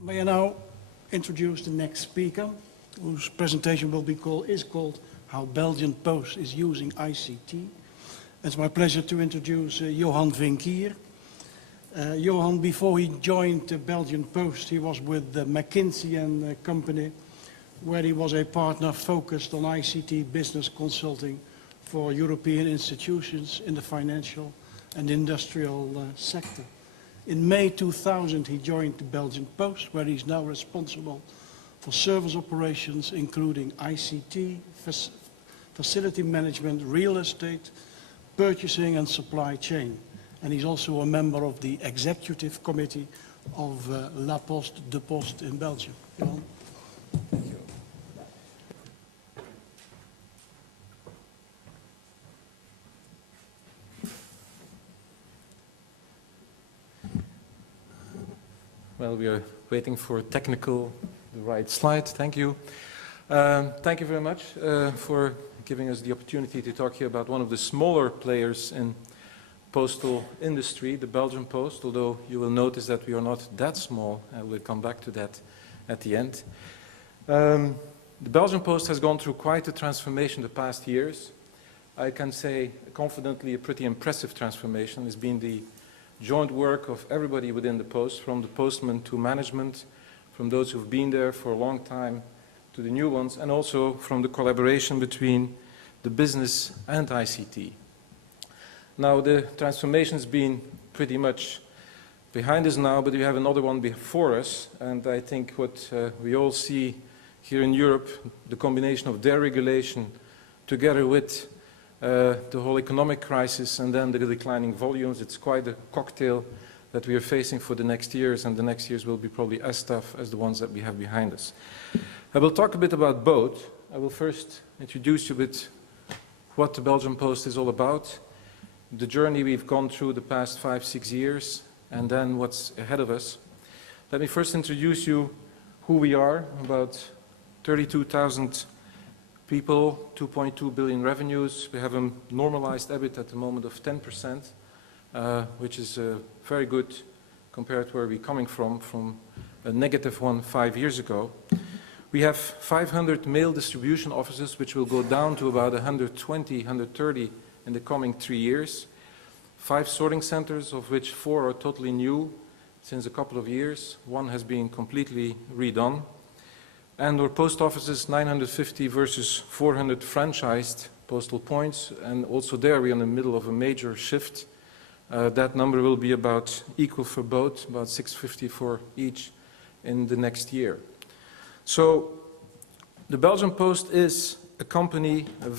May I now introduce the next speaker, whose presentation is called How Belgian Post is Using ICT. It's my pleasure to introduce Johan Vinckier. Johan, before he joined the Belgian Post, he was with McKinsey and Company, where he was a partner focused on ICT business consulting for European institutions in the financial and industrial sector. In May 2000, he joined the Belgian Post, where he's now responsible for service operations, including ICT, facility management, real estate, purchasing and supply chain. And he's also a member of the executive committee of La Poste, De Poste in Belgium. Johan. Thank you. Well, we are waiting for the right slide. Thank you. Thank you very much for giving us the opportunity to talk here about one of the smaller players in postal industry, the Belgian Post, although you will notice that we are not that small. I will come back to that at the end. The Belgian Post has gone through quite a transformation the past years. I can say confidently a pretty impressive transformation. It's been the joint work of everybody within the Post, from the postman to management, from those who've been there for a long time to the new ones, and also from the collaboration between the business and ICT. Now, the transformation's been pretty much behind us now, but we have another one before us, and I think what we all see here in Europe, the combination of deregulation together with the whole economic crisis and then the declining volumes, it's quite a cocktail that we are facing for the next years, and the next years will be probably as tough as the ones that we have behind us. I will talk a bit about both. I will first introduce you with what the Belgian Post is all about, the journey we've gone through the past 5-6 years, and then what's ahead of us. Let me first introduce you who we are, about 32,000 people, 2.2 billion revenues. We have a normalized EBIT at the moment of 10%, which is very good compared to where we're coming from a negative one 5 years ago. We have 500 mail distribution offices, which will go down to about 120, 130 in the coming 3 years. 5 sorting centers, of which 4 are totally new since a couple of years. 1 has been completely redone. And our post offices, 950 versus 400 franchised postal points, and also there we are in the middle of a major shift. That number will be about equal for both, about 650 for each in the next year. So the Belgian Post is a company with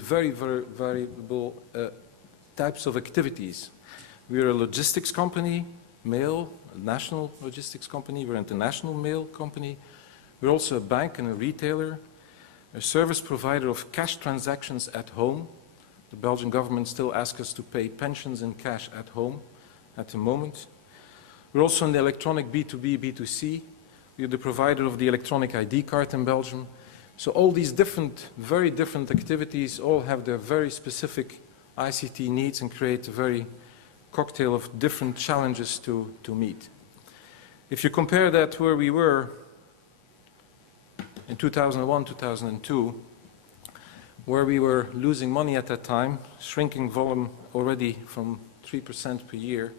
very variable types of activities. We are a logistics company, mail, a national logistics company, we're an international mail company. We're also a bank and a retailer, a service provider of cash transactions at home. The Belgian government still asks us to pay pensions in cash at home at the moment. We're also in the electronic B2B, B2C. We're the provider of the electronic ID card in Belgium. So all these very different activities all have their very specific ICT needs and create a very cocktail of different challenges to meet. If you compare that to where we were in 2001, 2002, where we were losing money at that time, shrinking volume already from 3% per year,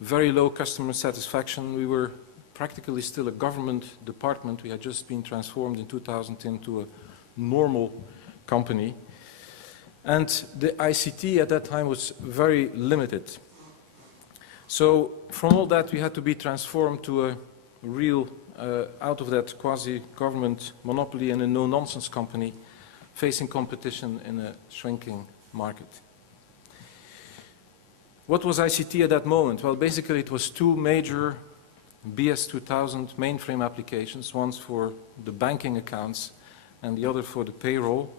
very low customer satisfaction. We were practically still a government department. We had just been transformed in 2000 into a normal company. And the ICT at that time was very limited. So from all that, we had to be transformed to a real out of that quasi-government monopoly and a no-nonsense company facing competition in a shrinking market. What was ICT at that moment? Well, basically it was 2 major BS2000 mainframe applications, one for the banking accounts and the other for the payroll.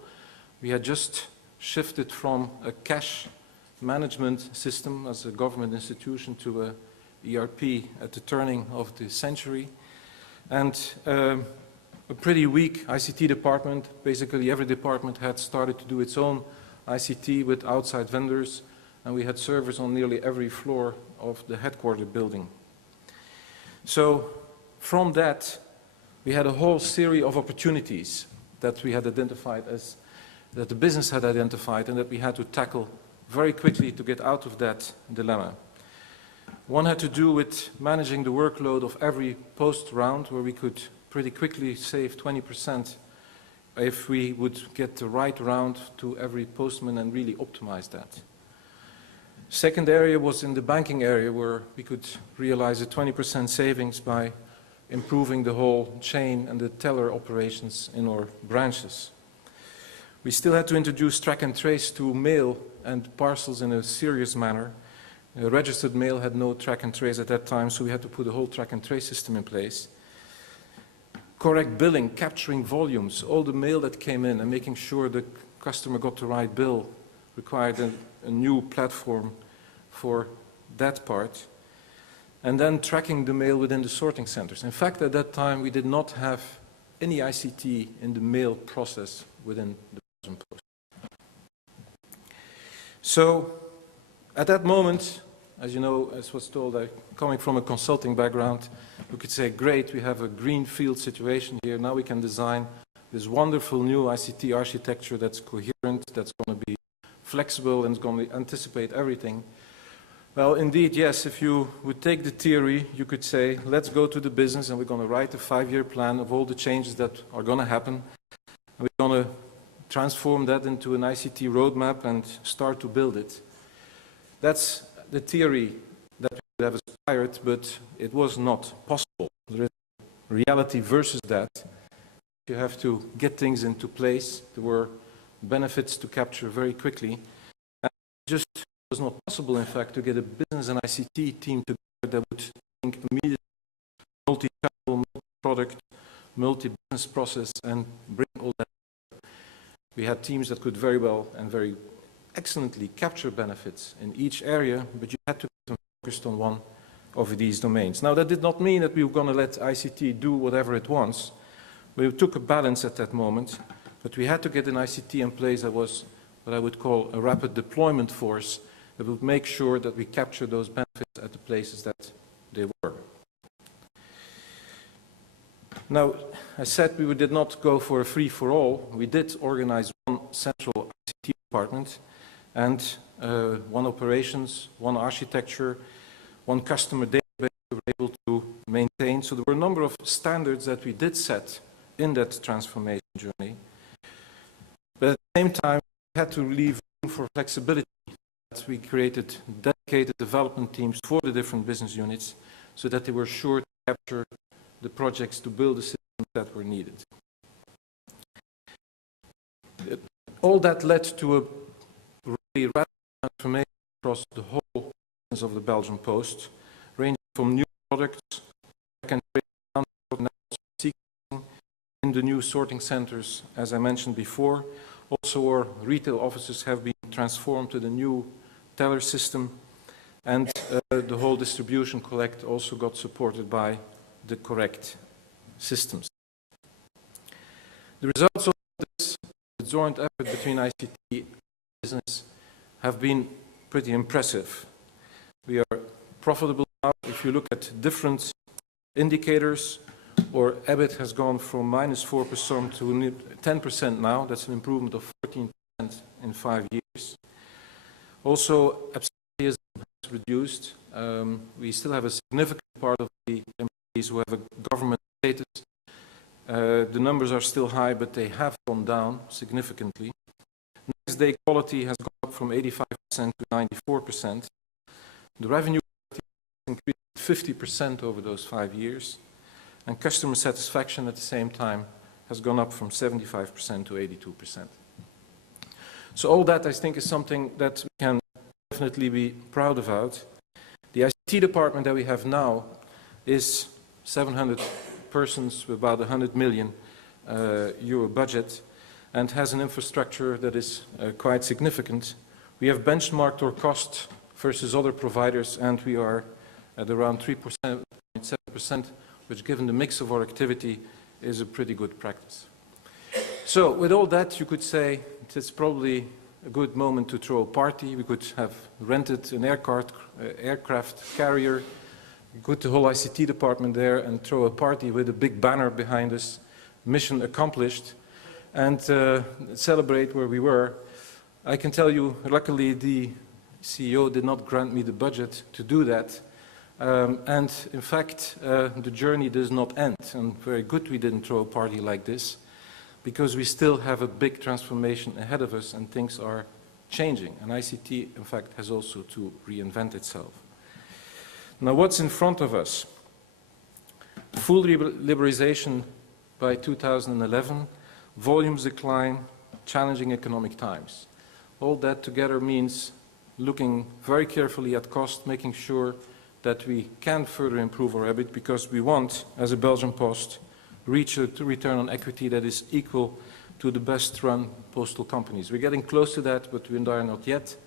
We had just shifted from a cash management system as a government institution to a ERP at the turning of the century. And a pretty weak ICT department. Basically every department had started to do its own ICT with outside vendors, and we had servers on nearly every floor of the headquarters building. So from that, we had a whole series of opportunities that we had identified as, that the business had identified and that we had to tackle very quickly to get out of that dilemma. One had to do with managing the workload of every post round, where we could pretty quickly save 20% if we would get the right round to every postman and really optimize that. Second area was in the banking area, where we could realize a 20% savings by improving the whole chain and the teller operations in our branches. We still had to introduce track and trace to mail and parcels in a serious manner. Registered mail had no track and trace at that time, so we had to put a whole track and trace system in place. Correct billing, capturing volumes, all the mail that came in and making sure the customer got the right bill required a new platform for that part. And then tracking the mail within the sorting centers. In fact, at that time, we did not have any ICT in the mail process within the Belgian Post. So, at that moment, as you know, as was told, coming from a consulting background, we could say, great, we have a greenfield situation here. Now we can design this wonderful new ICT architecture that's coherent, that's going to be flexible, and is going to anticipate everything. Well, indeed, yes, if you would take the theory, you could say, let's go to the business and we're going to write a 5-year plan of all the changes that are going to happen. And we're going to transform that into an ICT roadmap and start to build it. That's the theory that we would have aspired, but it was not possible. There is reality versus that. You have to get things into place. There were benefits to capture very quickly. And it just was not possible, in fact, to get a business and ICT team together that would think immediately multi-channel, multi-product, multi-business process and bring all that. We had teams that could very well and very excellently capture benefits in each area, but you had to get them focused on one of these domains. Now, that did not mean that we were going to let ICT do whatever it wants. We took a balance at that moment, but we had to get an ICT in place that was what I would call a rapid deployment force that would make sure that we capture those benefits at the places that they were. Now, I said we did not go for a free-for-all. We did organize one central ICT department and one operations, one architecture, one customer database we were able to maintain. So there were a number of standards that we did set in that transformation journey. But at the same time, we had to leave room for flexibility. We created dedicated development teams for the different business units so that they were sure to capture the projects to build the systems that were needed. All that led to a really rapid transformation across the whole business of the Belgian Post, ranging from new products, in the new sorting centers, as I mentioned before. Also, our retail offices have been transformed to the new teller system, and the whole distribution collect also got supported by the correct systems. The results of this joint effort between ICT and business have been pretty impressive. We are profitable now. If you look at different indicators, our EBIT has gone from -4% to 10% now. That's an improvement of 14% in 5 years. Also, absenteeism has reduced. We still have a significant part of the employees who have a government status. The numbers are still high, but they have gone down significantly. Next day quality has gone up from 85% to 94%. The revenue has increased 50% over those 5 years. And customer satisfaction at the same time has gone up from 75% to 82%. So all that, I think, is something that we can definitely be proud about. The ICT department that we have now is 700 persons with about 100 million euro budget and has an infrastructure that is quite significant. We have benchmarked our cost versus other providers, and we are at around 3.7%, which, given the mix of our activity, is a pretty good practice. So with all that, you could say it's probably a good moment to throw a party. We could have rented an aircraft carrier, put the whole ICT department there and throw a party with a big banner behind us, mission accomplished, and celebrate where we were. I can tell you, luckily, the CEO did not grant me the budget to do that. And in fact, the journey does not end. And very good we didn't throw a party like this, because we still have a big transformation ahead of us and things are changing. And ICT, in fact, has also to reinvent itself. Now, what's in front of us? Full liberalization by 2011, volumes decline, challenging economic times. All that together means looking very carefully at cost, making sure that we can further improve our EBIT, because we want, as a Belgian Post, reach a return on equity that is equal to the best run postal companies. We're getting close to that, but we are not yet.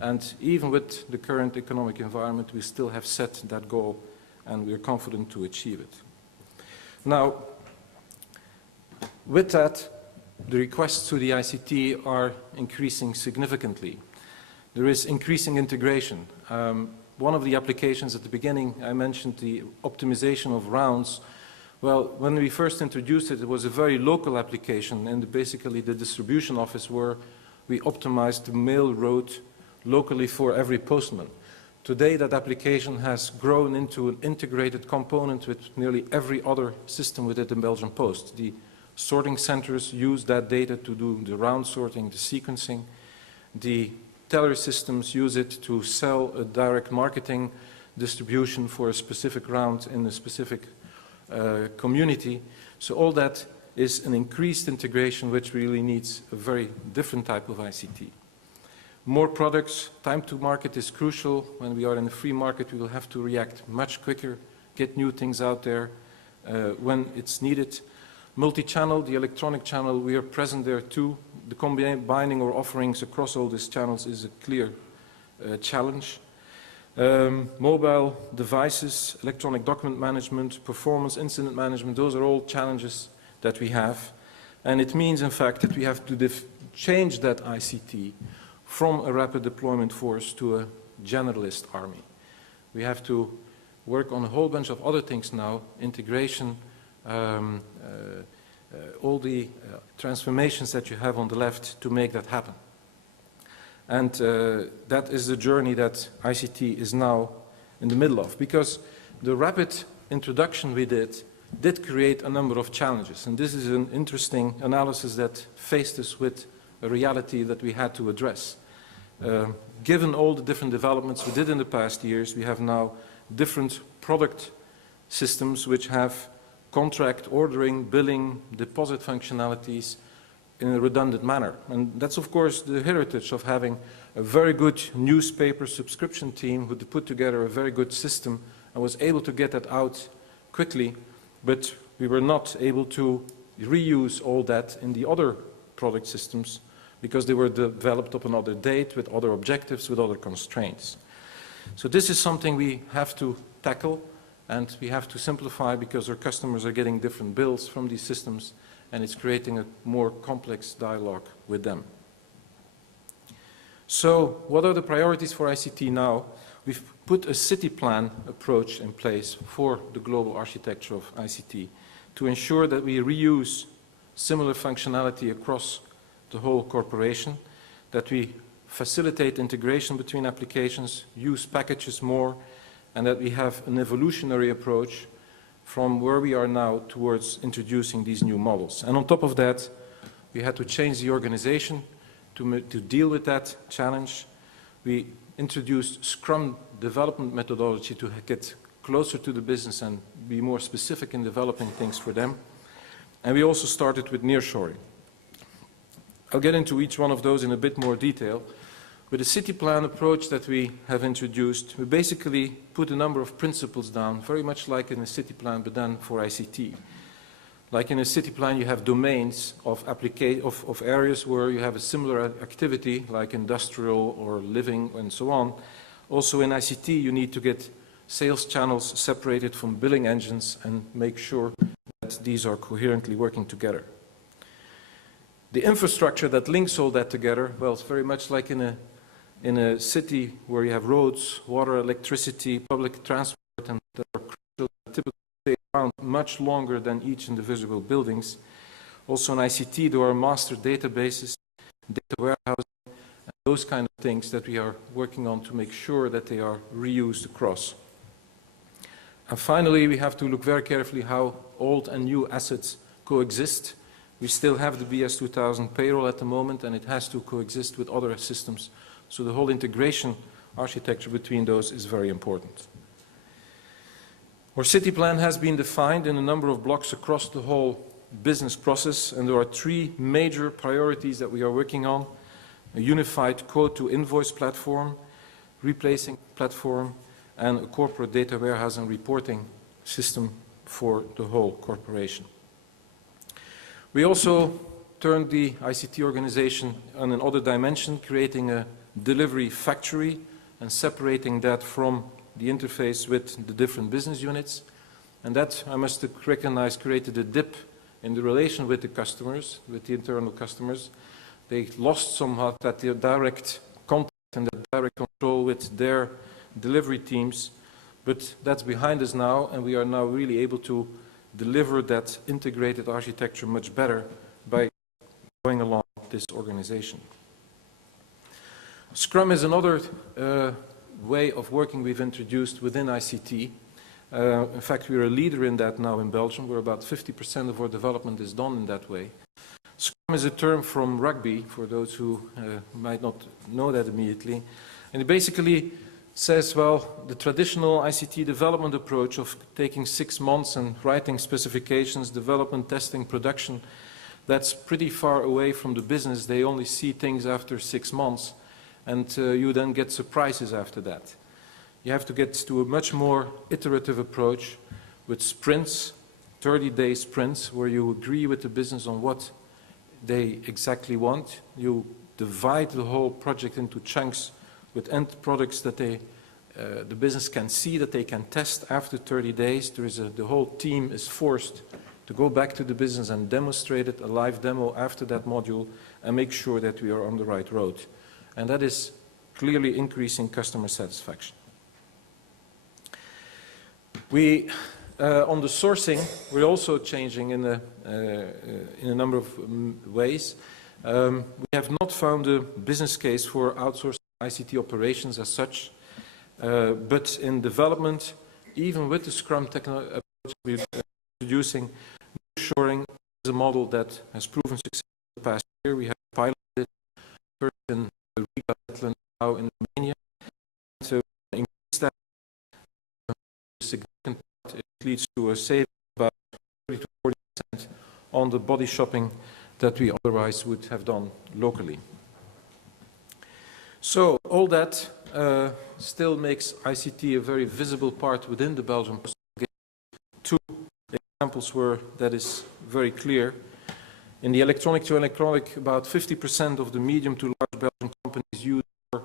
And even with the current economic environment, we still have set that goal, and we're confident to achieve it. Now, with that, the requests to the ICT are increasing significantly. There is increasing integration. One of the applications at the beginning, I mentioned the optimization of rounds. Well, when we first introduced it, it was a very local application, and basically the distribution office where we optimized the mail route locally for every postman. Today, that application has grown into an integrated component with nearly every other system within the Belgian Post. The sorting centers use that data to do the round sorting, the sequencing. The teller systems use it to sell a direct marketing distribution for a specific round in a specific community. So all that is an increased integration which really needs a very different type of ICT. More products, time to market is crucial. When we are in a free market, we will have to react much quicker, get new things out there when it's needed. Multi-channel, the electronic channel, we are present there too. The combining our offerings across all these channels is a clear challenge. Mobile devices, electronic document management, performance incident management, those are all challenges that we have. And it means, in fact, that we have to change that ICT from a rapid deployment force to a generalist army. We have to work on a whole bunch of other things now, integration, all the transformations that you have on the left to make that happen. And that is the journey that ICT is now in the middle of, because the rapid introduction we did create a number of challenges. And this is an interesting analysis that faced us with a reality that we had to address. Given all the different developments we did in the past years, we have now different product systems which have contract, ordering, billing, deposit functionalities in a redundant manner. And that's, of course, the heritage of having a very good newspaper subscription team who put together a very good system and was able to get that out quickly, but we were not able to reuse all that in the other product systems because they were developed up another date with other objectives, with other constraints. So this is something we have to tackle, and we have to simplify because our customers are getting different bills from these systems, and it's creating a more complex dialogue with them. So what are the priorities for ICT now? We've put a city plan approach in place for the global architecture of ICT to ensure that we reuse similar functionality across the whole corporation, that we facilitate integration between applications, use packages more, and that we have an evolutionary approach from where we are now towards introducing these new models. And on top of that, we had to change the organization to deal with that challenge. We introduced Scrum development methodology to get closer to the business and be more specific in developing things for them. And we also started with nearshoring. I'll get into each one of those in a bit more detail. With the city plan approach that we have introduced, we basically put a number of principles down, very much like in a city plan, but then for ICT. Like in a city plan, you have domains of areas where you have a similar activity, like industrial or living and so on. Also in ICT, you need to get sales channels separated from billing engines and make sure that these are coherently working together. The infrastructure that links all that together, well, it's very much like in a city where you have roads, water, electricity, public transport, and that are crucial, that typically stay around much longer than each individual buildings. Also in ICT, there are master databases, data warehousing, and those kind of things that we are working on to make sure that they are reused across. And finally, we have to look very carefully how old and new assets coexist. We still have the BS 2000 payroll at the moment, and it has to coexist with other systems. So the whole integration architecture between those is very important. Our city plan has been defined in a number of blocks across the whole business process, and there are three major priorities that we are working on: a unified quote-to-invoice platform, replacing platform, and a corporate data warehouse and reporting system for the whole corporation. We also turned the ICT organization on another dimension, creating a delivery factory and separating that from the interface with the different business units. And that, I must recognize, created a dip in the relation with the customers, with the internal customers. They lost somewhat that direct contact and the direct control with their delivery teams, but that's behind us now, and we are now really able to deliver that integrated architecture much better by going along this organization. Scrum is another way of working we've introduced within ICT. In fact, we're a leader in that now in Belgium, where about 50% of our development is done in that way. Scrum is a term from rugby, for those who might not know that immediately. And it basically says, well, the traditional ICT development approach of taking 6 months and writing specifications, development, testing, production, that's pretty far away from the business. They only see things after 6 months, and you then get surprises after that. You have to get to a much more iterative approach with sprints, 30-day sprints, where you agree with the business on what they exactly want. You divide the whole project into chunks with end products that the business can see, that they can test after 30 days. The whole team is forced to go back to the business and demonstrate it, a live demo after that module, and make sure that we are on the right road. And that is clearly increasing customer satisfaction. On the sourcing, we're also changing in a number of ways. We have not found a business case for outsourcing ICT operations as such, but in development, even with the Scrum approach we're introducing, nearshoring is a model that has proven successful in the past year. We have piloted first in Riga, now in Romania. To increase that significant part, it leads to a saving of about 30 to 40% on the body shopping that we otherwise would have done locally. So all that still makes ICT a very visible part within the Belgian Post. Two examples where that is very clear. In the electronic to electronic, about 50% of the medium to large Belgian companies use our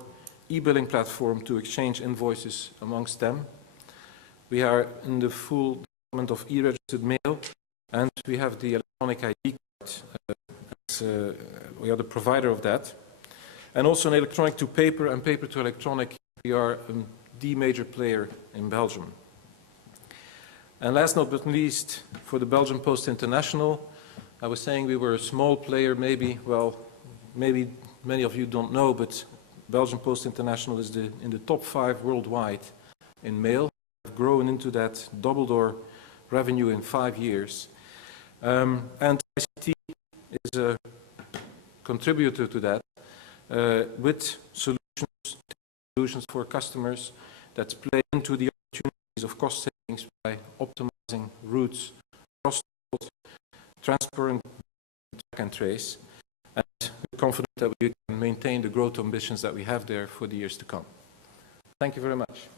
e-billing platform to exchange invoices amongst them. We are in the full development of e-registered mail, and we have the electronic ID card. We are the provider of that. And also in electronic to paper and paper to electronic, we are the major player in Belgium. And last but not least, for the Belgian Post International, I was saying we were a small player, maybe many of you don't know, but Belgian Post International is in the top 5 worldwide in mail. We've grown into that, doubled our revenue in 5 years. And ICT is a contributor to that, with solutions for customers that play into the opportunities of cost savings by optimizing routes, across the world, transparent track and trace, and we're confident that we can maintain the growth ambitions that we have there for the years to come. Thank you very much.